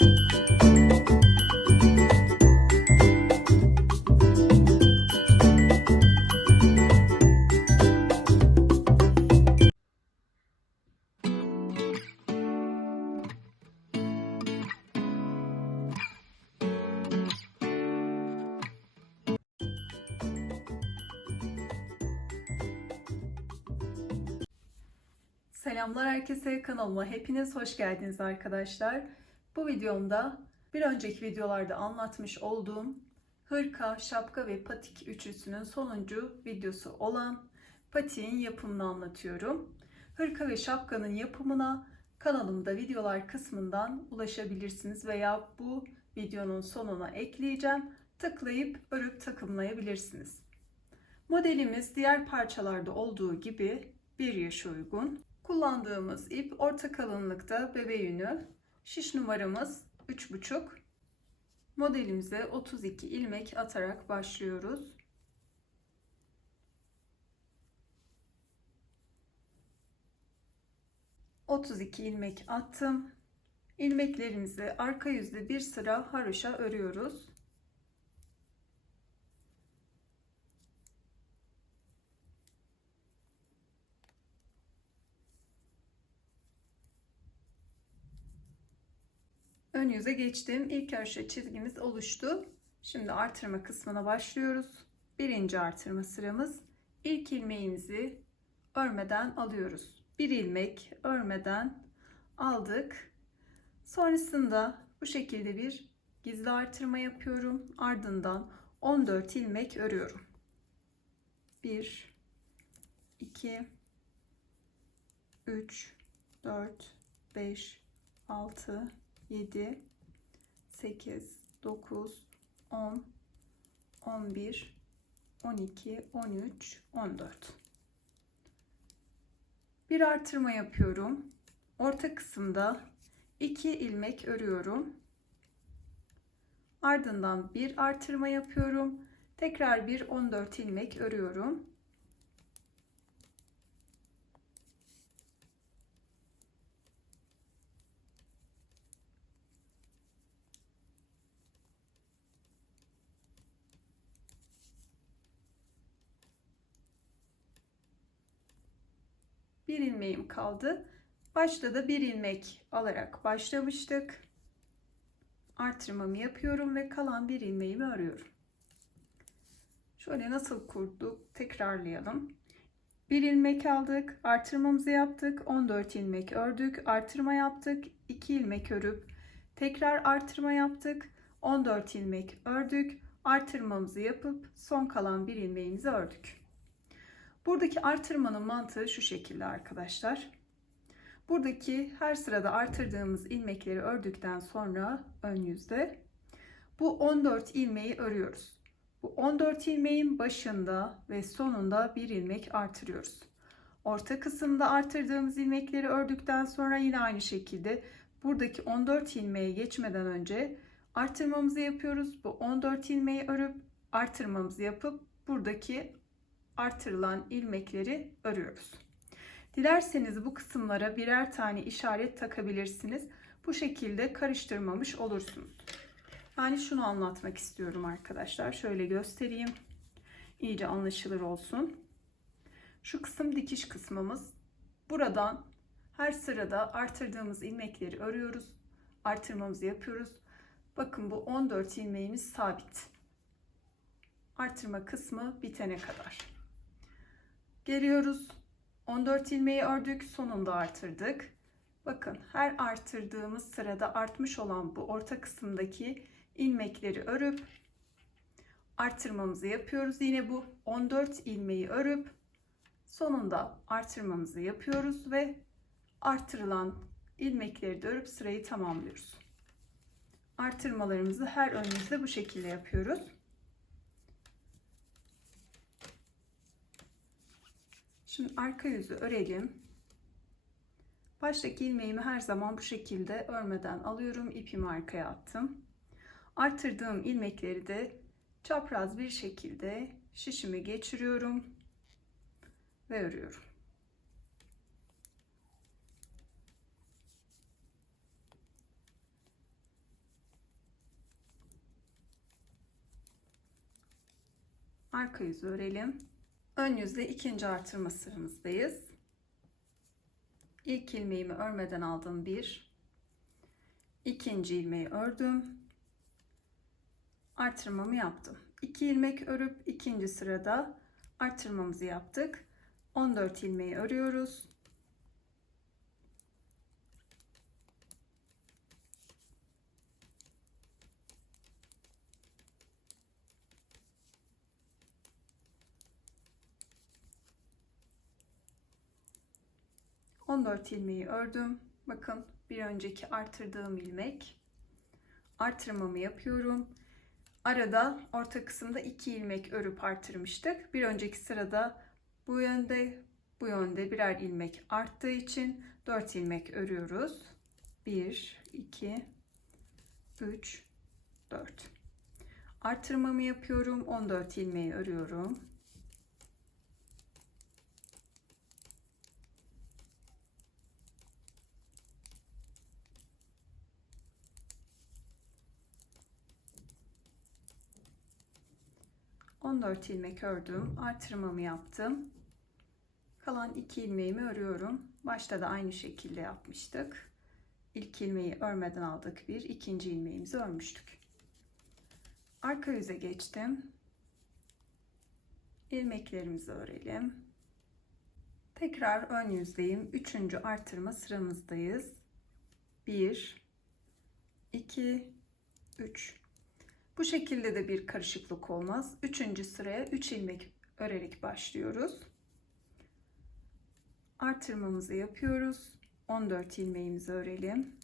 Selamlar herkese, kanalıma hepiniz hoş geldiniz arkadaşlar. Bu videomda bir önceki videolarda anlatmış olduğum hırka, şapka ve patik üçlüsünün sonuncu videosu olan patiğin yapımını anlatıyorum. Hırka ve şapkanın yapımına kanalımda videolar kısmından ulaşabilirsiniz veya bu videonun sonuna ekleyeceğim. Tıklayıp örüp takımlayabilirsiniz. Modelimiz diğer parçalarda olduğu gibi 1 yaşa uygun. Kullandığımız ip orta kalınlıkta bebe yünü. Şiş numaramız 3,5. Modelimize 32 ilmek atarak başlıyoruz. ...32 ilmek attım. İlmeklerimizi arka yüzde bir sıra haroşa örüyoruz. Ön yüze geçtim. İlk haroşa çizgimiz oluştu. Şimdi artırma kısmına başlıyoruz. Birinci artırma sıramız. İlk ilmeğimizi örmeden alıyoruz. Bir ilmek örmeden aldık. Sonrasında bu şekilde bir gizli artırma yapıyorum. Ardından 14 ilmek örüyorum. 1 2 3 4 5 6 7 8 9 10 11 12 13 14. Bir artırma yapıyorum. Orta kısımda 2 ilmek örüyorum. Ardından bir artırma yapıyorum. Tekrar bir 14 ilmek örüyorum. Bir ilmeğim kaldı. Başta da bir ilmek alarak başlamıştık. Artırmamı yapıyorum ve kalan bir ilmeğimi örüyorum. Şöyle nasıl kurduk tekrarlayalım. Bir ilmek aldık, artırmamızı yaptık, 14 ilmek ördük, artırma yaptık, 2 ilmek örüp tekrar artırma yaptık, 14 ilmek ördük, artırmamızı yapıp son kalan bir ilmeğimizi ördük. Buradaki artırmanın mantığı şu şekilde arkadaşlar. Buradaki her sırada artırdığımız ilmekleri ördükten sonra ön yüzde bu 14 ilmeği örüyoruz. Bu 14 ilmeğin başında ve sonunda bir ilmek artırıyoruz. Orta kısımda artırdığımız ilmekleri ördükten sonra yine aynı şekilde buradaki 14 ilmeğe geçmeden önce artırmamızı yapıyoruz. Bu 14 ilmeği örüp artırmamızı yapıp buradaki artırılan ilmekleri örüyoruz. Dilerseniz bu kısımlara birer tane işaret takabilirsiniz. Bu şekilde karıştırmamış olursunuz. Yani şunu anlatmak istiyorum arkadaşlar. Şöyle göstereyim. İyice anlaşılır olsun. Şu kısım dikiş kısmımız. Buradan her sırada artırdığımız ilmekleri örüyoruz. Artırmamızı yapıyoruz. Bakın bu 14 ilmeğimiz sabit. Artırma kısmı bitene kadar. Geliyoruz. 14 ilmeği ördük. Sonunda artırdık. Bakın her artırdığımız sırada artmış olan bu orta kısımdaki ilmekleri örüp artırmamızı yapıyoruz. Yine bu 14 ilmeği örüp sonunda artırmamızı yapıyoruz ve artırılan ilmekleri de örüp sırayı tamamlıyoruz. Artırmalarımızı her ön yüzde bu şekilde yapıyoruz. Şimdi arka yüzü örelim. Baştaki ilmeğimi her zaman bu şekilde örmeden alıyorum. İpimi arkaya attım. Artırdığım ilmekleri de çapraz bir şekilde şişime geçiriyorum ve örüyorum. Arka yüzü örelim. Ön yüzde ikinci artırma sıramızdayız. İlk ilmeğimi örmeden aldım, bir. İkinci ilmeği ördüm. Artırmamı yaptım. 2 ilmek örüp ikinci sırada artırmamızı yaptık. 14 ilmeği örüyoruz. ilmeği ördüm. Bakın, bir önceki artırdığım ilmek. Artırmamı yapıyorum. Arada orta kısımda 2 ilmek örüp artırmıştık. Bir önceki sırada bu yönde birer ilmek arttığı için 4 ilmek örüyoruz. 1, 2, 3, 4. Artırmamı yapıyorum. 14 ilmeği örüyorum. ilmek ördüm. Artırmamı yaptım. Kalan 2 ilmeğimi örüyorum. Başta da aynı şekilde yapmıştık. İlk ilmeği örmeden aldık, bir. İkinci ilmeğimizi örmüştük. Arka yüze geçtim. İlmeklerimizi örelim. Tekrar ön yüzdeyim. 3. artırma sıramızdayız. 1, 2, 3. Bu şekilde de bir karışıklık olmaz. 3. sıraya 3 ilmek örerek başlıyoruz. Artırmamızı yapıyoruz. 14 ilmeğimizi örelim.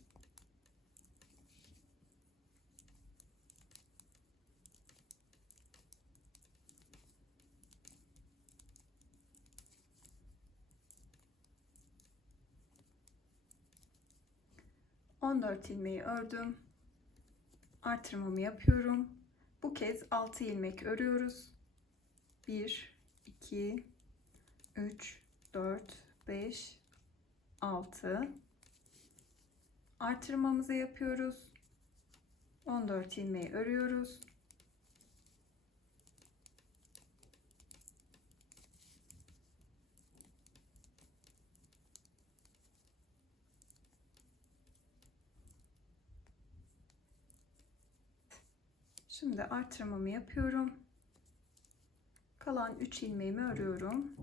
ilmeği ördüm. Artırmamı yapıyorum. Bu kez 6 ilmek örüyoruz. 1, 2, 3, 4, 5, 6. Artırmamızı yapıyoruz. 14 ilmeği örüyoruz. Şimdi artırmamı yapıyorum. Kalan 3 ilmeğimi örüyorum.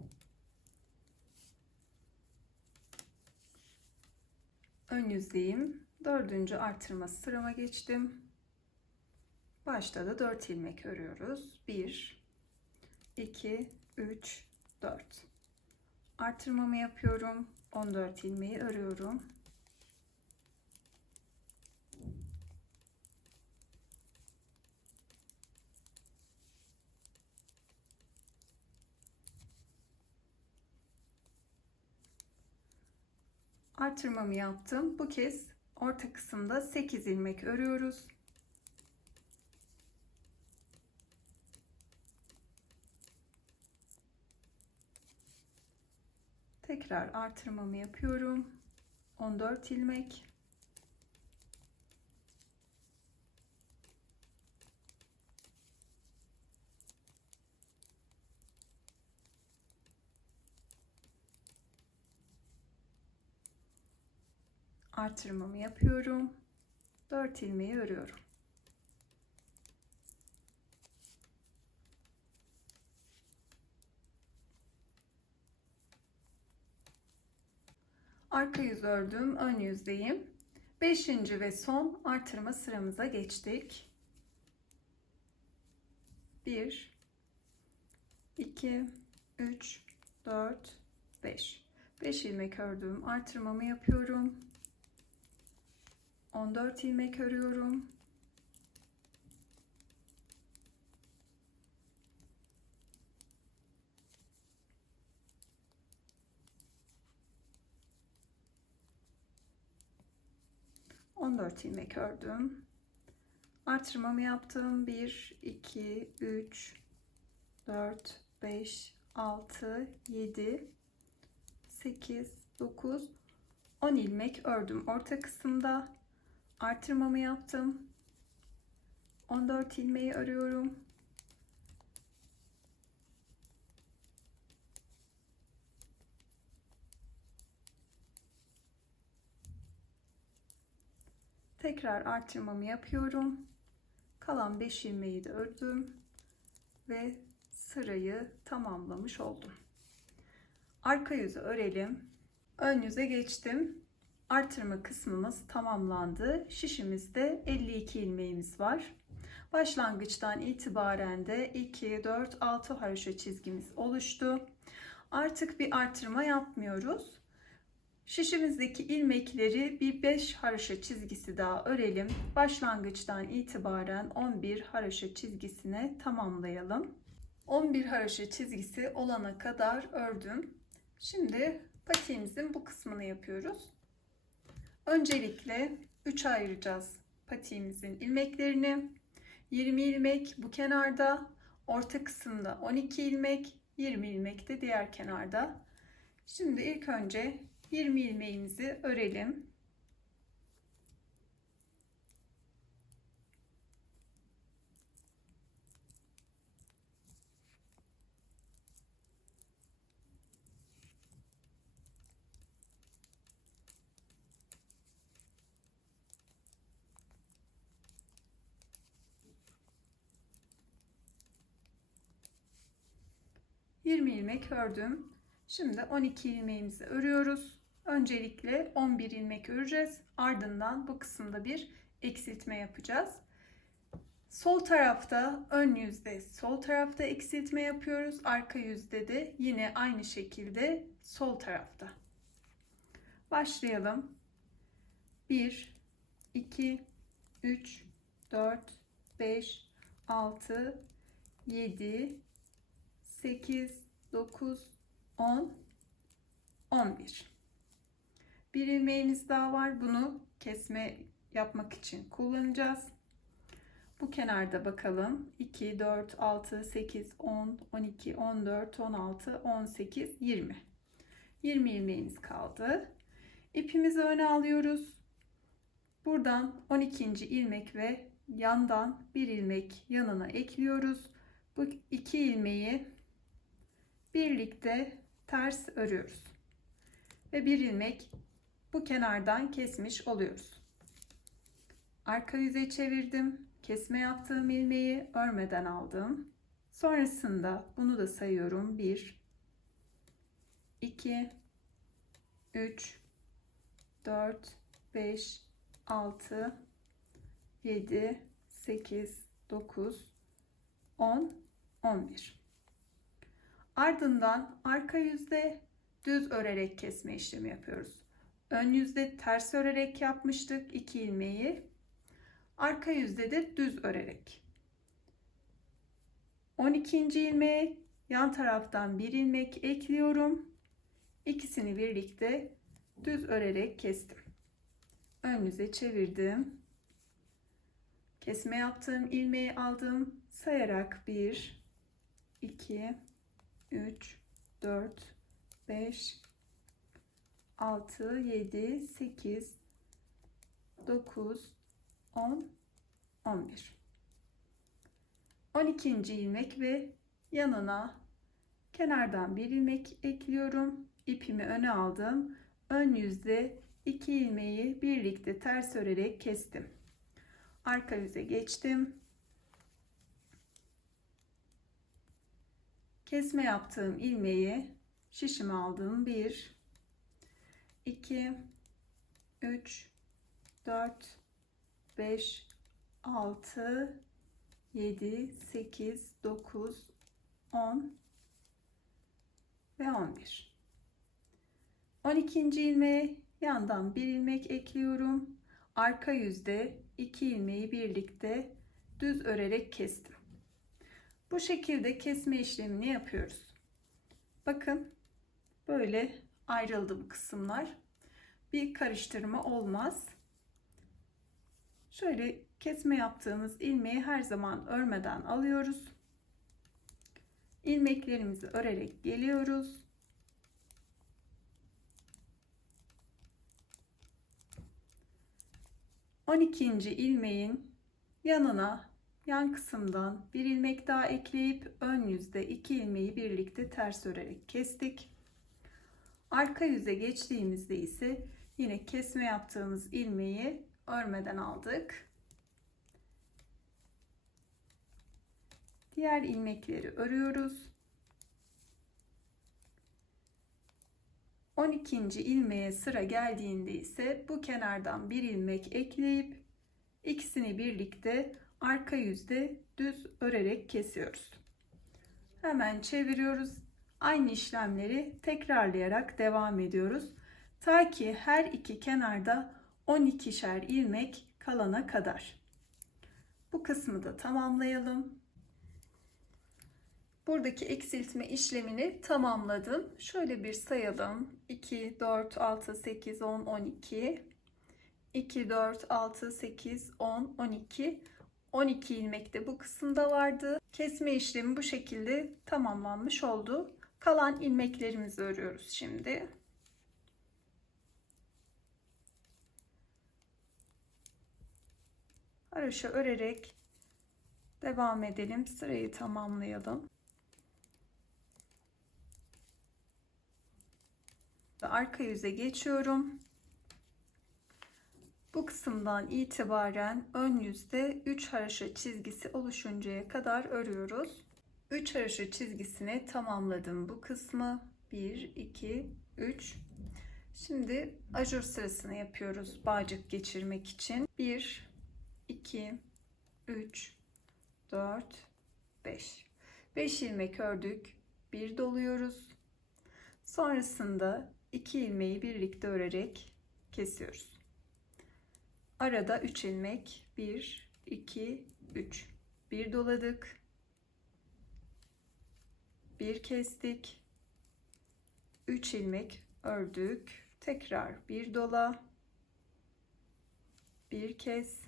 Ön yüzdeyim. 4. artırma sırama geçtim. Başta da 4 ilmek örüyoruz. 1, 2, 3, 4. Artırmamı yapıyorum. 14 ilmeği örüyorum. Artırmamı yaptım. Bu kez orta kısımda 8 ilmek örüyoruz. Tekrar artırmamı yapıyorum. 14 ilmek. Artırmamı yapıyorum. 4 ilmeği örüyorum. Arka yüz ördüm, ön yüzdeyim. 5. ve son artırma sıramıza geçtik. 1, 2, 3, 4, 5. 5 ilmek ördüm. Artırmamı yapıyorum. 14 ilmek örüyorum. ilmek ördüm. Artırmamı yaptım. 1, 2, 3, 4, 5, 6, 7, 8, 9, 10 ilmek ördüm. Orta kısımda artırmamı yaptım. 14 ilmeği örüyorum. Tekrar artırmamı yapıyorum. Kalan 5 ilmeği de ördüm ve sırayı tamamlamış oldum. Arka yüzü örelim. Ön yüze geçtim. Artırma kısmımız tamamlandı. Şişimizde 52 ilmeğimiz var. Başlangıçtan itibaren de 2, 4, 6 haroşa çizgimiz oluştu. Artık bir artırma yapmıyoruz. Şişimizdeki ilmekleri bir 5 haroşa çizgisi daha örelim. Başlangıçtan itibaren 11 haroşa çizgisine tamamlayalım. 11 haroşa çizgisi olana kadar ördüm. Şimdi patiğimizin bu kısmını yapıyoruz. Öncelikle 3'e ayıracağız patiğimizin ilmeklerini. 20 ilmek bu kenarda, orta kısımda 12 ilmek, 20 ilmek de diğer kenarda. Şimdi ilk önce 20 ilmeğimizi örelim. İlmek ördüm. Şimdi 12 ilmeğimizi örüyoruz. Öncelikle 11 ilmek öreceğiz. Ardından bu kısımda bir eksiltme yapacağız. Sol tarafta, ön yüzde sol tarafta eksiltme yapıyoruz. Arka yüzde de yine aynı şekilde sol tarafta. Başlayalım. 1, 2, 3, 4, 5, 6, 7, 8, 9, 10, 11. Bir ilmeğimiz daha var. Bunu kesme yapmak için kullanacağız. Bu kenarda bakalım. 2, 4, 6, 8, 10, 12, 14, 16, 18, 20. 20 ilmeğimiz kaldı. İpimizi öne alıyoruz. Buradan 12. ilmek ve yandan bir ilmek yanına ekliyoruz. Bu iki ilmeği birlikte ters örüyoruz. Ve bir ilmek bu kenardan kesmiş oluyoruz. Arka yüze çevirdim. Kesme yaptığım ilmeği örmeden aldım. Sonrasında bunu da sayıyorum. 1, 2, 3, 4, 5, 6, 7, 8, 9, 10, 11. Ardından arka yüzde düz örerek kesme işlemi yapıyoruz. Ön yüzde ters örerek yapmıştık 2 ilmeği. Arka yüzde de düz örerek. 12. ilmeğe yan taraftan bir ilmek ekliyorum. İkisini birlikte düz örerek kestim. Ön yüze çevirdim. Kesme yaptığım ilmeği aldım. Sayarak 1, 2, 3, 4, 5, 6, 7, 8, 9, 10, 11. 12. ilmek ve yanına kenardan bir ilmek ekliyorum. İpimi öne aldım. Ön yüzde 2 ilmeği birlikte ters örerek kestim. Arka yüze geçtim. Kesme yaptığım ilmeği şişime aldım. 1, 2, 3, 4, 5, 6, 7, 8, 9, 10 ve 11. 12. ilmeğe yandan bir ilmek ekliyorum. Arka yüzde 2 ilmeği birlikte düz örerek kestim. Bu şekilde kesme işlemini yapıyoruz. Bakın böyle ayrıldı bu kısımlar. Bir karıştırma olmaz. Şöyle kesme yaptığımız ilmeği her zaman örmeden alıyoruz. İlmeklerimizi örerek geliyoruz. On ikinci ilmeğin yanına yan kısımdan bir ilmek daha ekleyip ön yüzde 2 ilmeği birlikte ters örerek kestik. Arka yüze geçtiğimizde ise yine kesme yaptığımız ilmeği örmeden aldık. Diğer ilmekleri örüyoruz. 12. ilmeğe sıra geldiğinde ise bu kenardan bir ilmek ekleyip ikisini birlikte arka yüzde düz örerek kesiyoruz. Hemen çeviriyoruz. Aynı işlemleri tekrarlayarak devam ediyoruz. Ta ki her iki kenarda 12'şer ilmek kalana kadar. Bu kısmı da tamamlayalım. Buradaki eksiltme işlemini tamamladım. Şöyle bir sayalım. 2, 4, 6, 8, 10, 12. 2, 4, 6, 8, 10, 12. 12 ilmek de bu kısımda vardı. Kesme işlemi bu şekilde tamamlanmış oldu. Kalan ilmeklerimizi örüyoruz şimdi. Haroşa örerek devam edelim. Sırayı tamamlayalım. Arka yüze geçiyorum. Bu kısımdan itibaren ön yüzde 3 haroşa çizgisi oluşuncaya kadar örüyoruz. 3 haroşa çizgisini tamamladım bu kısmı. 1, 2, 3. Şimdi ajur sırasını yapıyoruz bağcık geçirmek için. 1, 2, 3, 4, 5. 5 ilmek ördük. 1 doluyoruz. Sonrasında 2 ilmeği birlikte örerek kesiyoruz. Arada 3 ilmek. 1, 2, 3. 1 doladık. 1 kestik. 3 ilmek ördük. Tekrar 1 dola. 1 kes.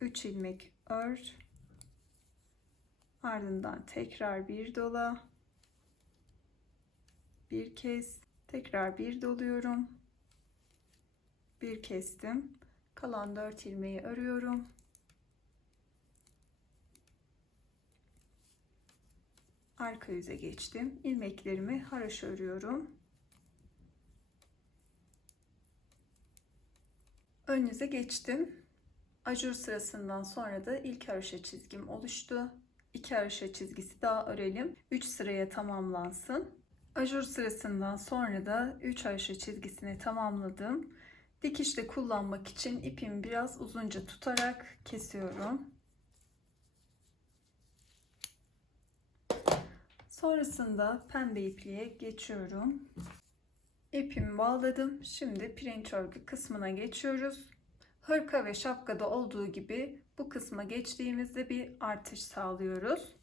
3 ilmek ör. Ardından tekrar 1 dola. 1 kes. Tekrar 1 doluyorum. 1 kestim. Kalan 4 ilmeği örüyorum. Arka yüze geçtim. İlmeklerimi haroşa örüyorum. Ön yüze geçtim. Ajur sırasından sonra da ilk haroşa çizgim oluştu. 2 haroşa çizgisi daha örelim. 3 sıraya tamamlansın. Ajur sırasından sonra da 3 haroşa çizgisini tamamladım. Dikişte kullanmak için ipimi biraz uzunca tutarak kesiyorum. Sonrasında pembe ipliğe geçiyorum. İpimi bağladım. Şimdi pirinç örgü kısmına geçiyoruz. Hırka ve şapkada olduğu gibi bu kısma geçtiğimizde bir artış sağlıyoruz.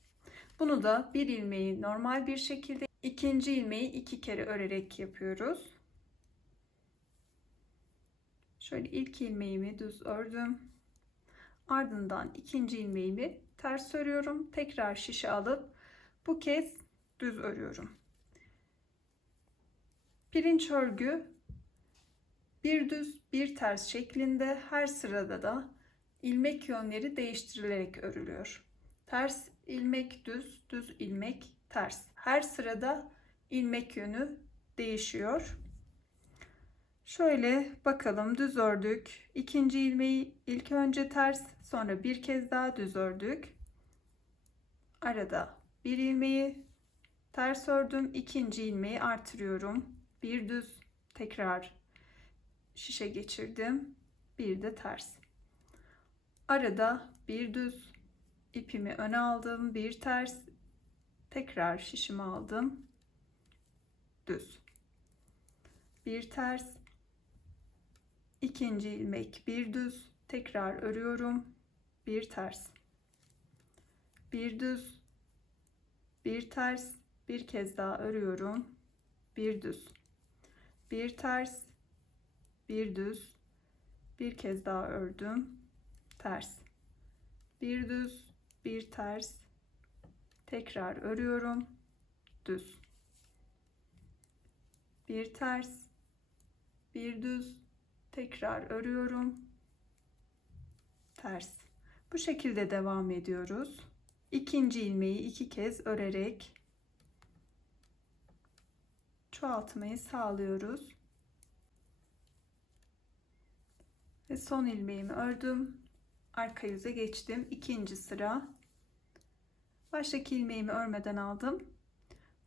Bunu da bir ilmeği normal bir şekilde, ikinci ilmeği 2 kere örerek yapıyoruz. Şöyle ilk ilmeğimi düz ördüm. Ardından ikinci ilmeğimi ters örüyorum. Tekrar şişe alıp bu kez düz örüyorum. Pirinç örgü bir düz bir ters şeklinde, her sırada da ilmek yönleri değiştirilerek örülüyor. Ters ilmek düz, düz ilmek ters. Her sırada ilmek yönü değişiyor. Şöyle bakalım, düz ördük. İkinci ilmeği ilk önce ters, sonra bir kez daha düz ördük. Arada bir ilmeği ters ördüm. İkinci ilmeği artırıyorum. Bir düz, tekrar şişe geçirdim. Bir de ters. Arada bir düz, ipimi öne aldım. Bir ters, tekrar şişimi aldım. Düz. Bir ters, ikinci ilmek, bir düz, tekrar örüyorum. Bir ters. Bir düz, bir ters, bir kez daha örüyorum. Bir düz. Bir ters, bir düz, bir kez daha ördüm. Ters. Bir düz, bir ters, tekrar örüyorum. Düz. Bir ters, bir düz, tekrar örüyorum. Ters. Bu şekilde devam ediyoruz. İkinci ilmeği 2 kez örerek çoğaltmayı sağlıyoruz. Ve son ilmeğimi ördüm. Arka yüze geçtim. İkinci sıra. Baştaki ilmeğimi örmeden aldım.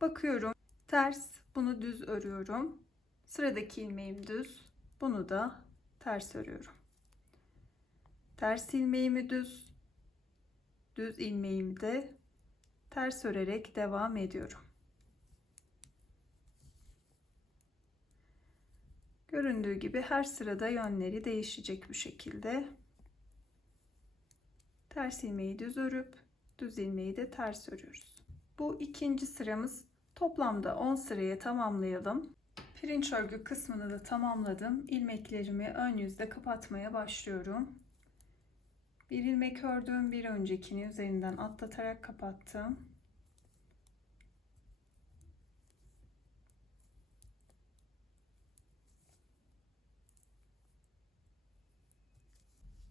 Bakıyorum ters, bunu düz örüyorum. Sıradaki ilmeğim düz, bunu da ters örüyorum. Ters ilmeğimi düz, düz ilmeğimi de ters örerek devam ediyorum. Göründüğü gibi her sırada yönleri değişecek bu şekilde. Ters ilmeği düz örüp düz ilmeği de ters örüyoruz. Bu ikinci sıramız. Toplamda 10 sırayı tamamlayalım. Pirinç örgü kısmını da tamamladım. İlmeklerimi ön yüzde kapatmaya başlıyorum. Bir ilmek ördüm, bir öncekini üzerinden atlatarak kapattım.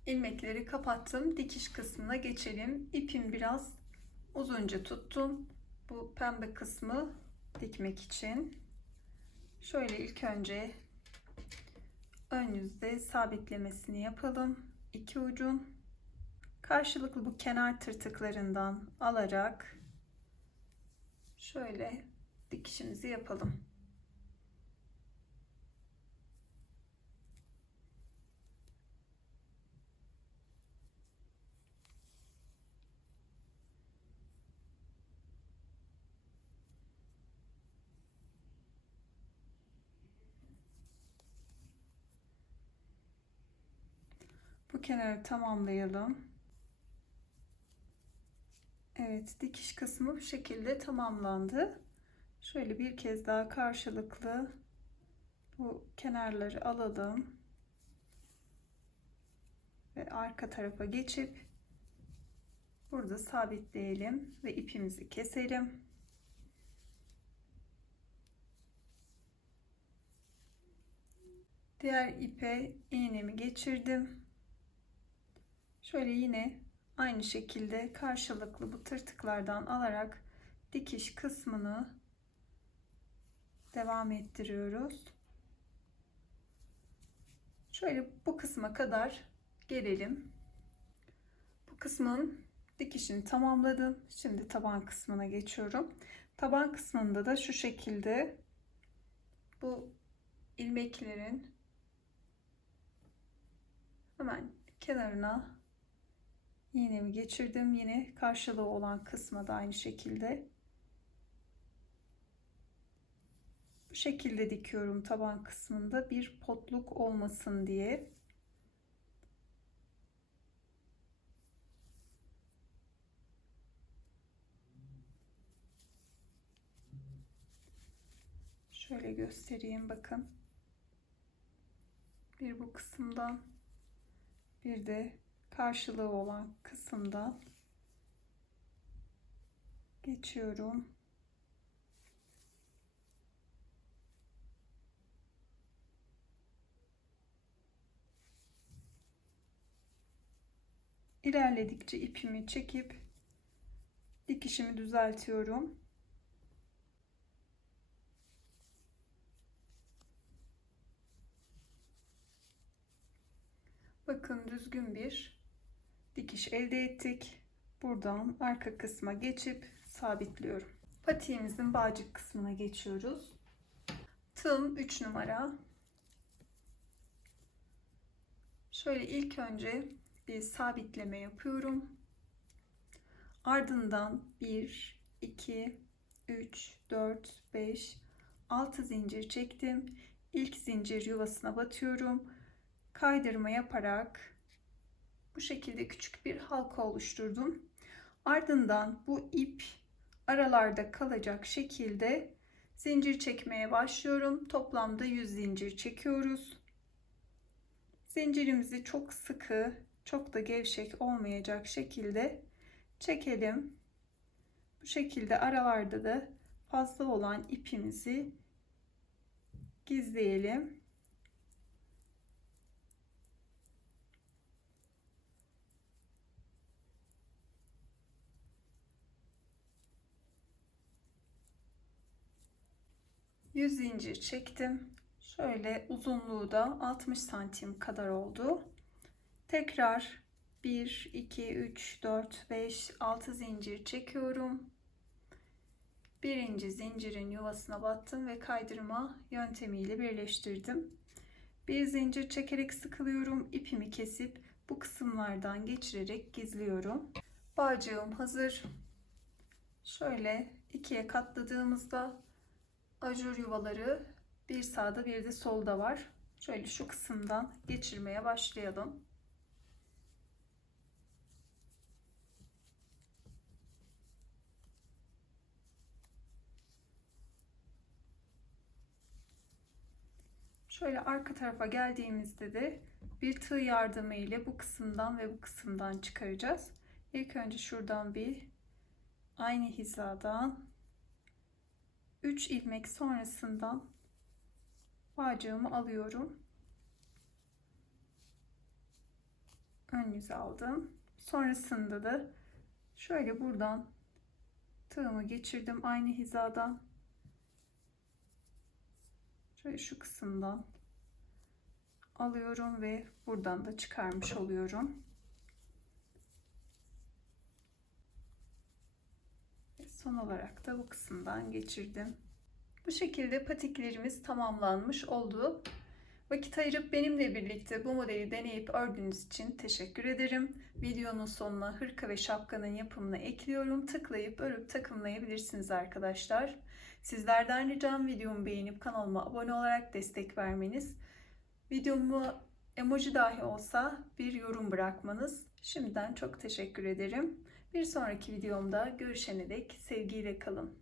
İlmekleri kapattım. Dikiş kısmına geçelim. İpim biraz uzunca tuttum. Bu pembe kısmı dikmek için. Şöyle ilk önce ön yüzde sabitlemesini yapalım. İki ucun karşılıklı bu kenar tırtıklarından alarak şöyle dikişimizi yapalım. Bu kenarı tamamlayalım. Evet, dikiş kısmı bu şekilde tamamlandı. Şöyle bir kez daha karşılıklı bu kenarları alalım ve arka tarafa geçip burada sabitleyelim ve ipimizi keselim. Diğer ipe iğnemi geçirdim. Şöyle yine aynı şekilde karşılıklı bu tırtıklardan alarak dikiş kısmını devam ettiriyoruz. Şöyle bu kısma kadar gelelim. Bu kısmın dikişini tamamladım. Şimdi taban kısmına geçiyorum. Taban kısmında da şu şekilde bu ilmeklerin hemen kenarına iğnemi geçirdim. Yine karşılığı olan kısma da aynı şekilde. Bu şekilde dikiyorum taban kısmında bir potluk olmasın diye. Şöyle göstereyim bakın. Bir bu kısımdan bir de karşılığı olan kısımdan geçiyorum. İlerledikçe ipimi çekip dikişimi düzeltiyorum. Bakın düzgün bir dikiş elde ettik. Buradan arka kısma geçip sabitliyorum. Patiğimizin bağcık kısmına geçiyoruz. Tığım 3 numara. Şöyle ilk önce bir sabitleme yapıyorum. Ardından 1, 2, 3, 4, 5, 6 zincir çektim. İlk zincir yuvasına batıyorum. Kaydırma yaparak bu şekilde küçük bir halka oluşturdum. Ardından bu ip aralarda kalacak şekilde zincir çekmeye başlıyorum. Toplamda 100 zincir çekiyoruz. Zincirimizi çok sıkı, çok da gevşek olmayacak şekilde çekelim. Bu şekilde aralarda da fazla olan ipimizi gizleyelim. Yüz zincir çektim. Şöyle uzunluğu da 60 santim kadar oldu. Tekrar 1, 2, 3, 4, 5, 6 zincir çekiyorum. Birinci zincirin yuvasına battım ve kaydırma yöntemiyle birleştirdim. Bir zincir çekerek sıkılıyorum. İpimi kesip bu kısımlardan geçirerek gizliyorum. Bağcığım hazır. Şöyle ikiye katladığımızda ajur yuvaları bir sağda bir de solda var. Şöyle şu kısımdan geçirmeye başlayalım. Şöyle arka tarafa geldiğimizde de bir tığ yardımı ile bu kısımdan ve bu kısımdan çıkaracağız. İlk önce şuradan bir aynı hizadan 3 ilmek sonrasından bağcığımı alıyorum. Ön yüze aldım. Sonrasında da şöyle buradan tığımı geçirdim aynı hizadan. Şöyle şu kısımdan alıyorum ve buradan da çıkarmış oluyorum. Ve son olarak da bu kısımdan geçirdim. Bu şekilde patiklerimiz tamamlanmış oldu. Vakit ayırıp benimle birlikte bu modeli deneyip ördüğünüz için teşekkür ederim. Videonun sonuna hırka ve şapkanın yapımını ekliyorum. Tıklayıp örüp takımlayabilirsiniz arkadaşlar. Sizlerden ricam videomu beğenip kanalıma abone olarak destek vermeniz. Videomu emoji dahi olsa bir yorum bırakmanız. Şimdiden çok teşekkür ederim. Bir sonraki videomda görüşene dek sevgiyle kalın.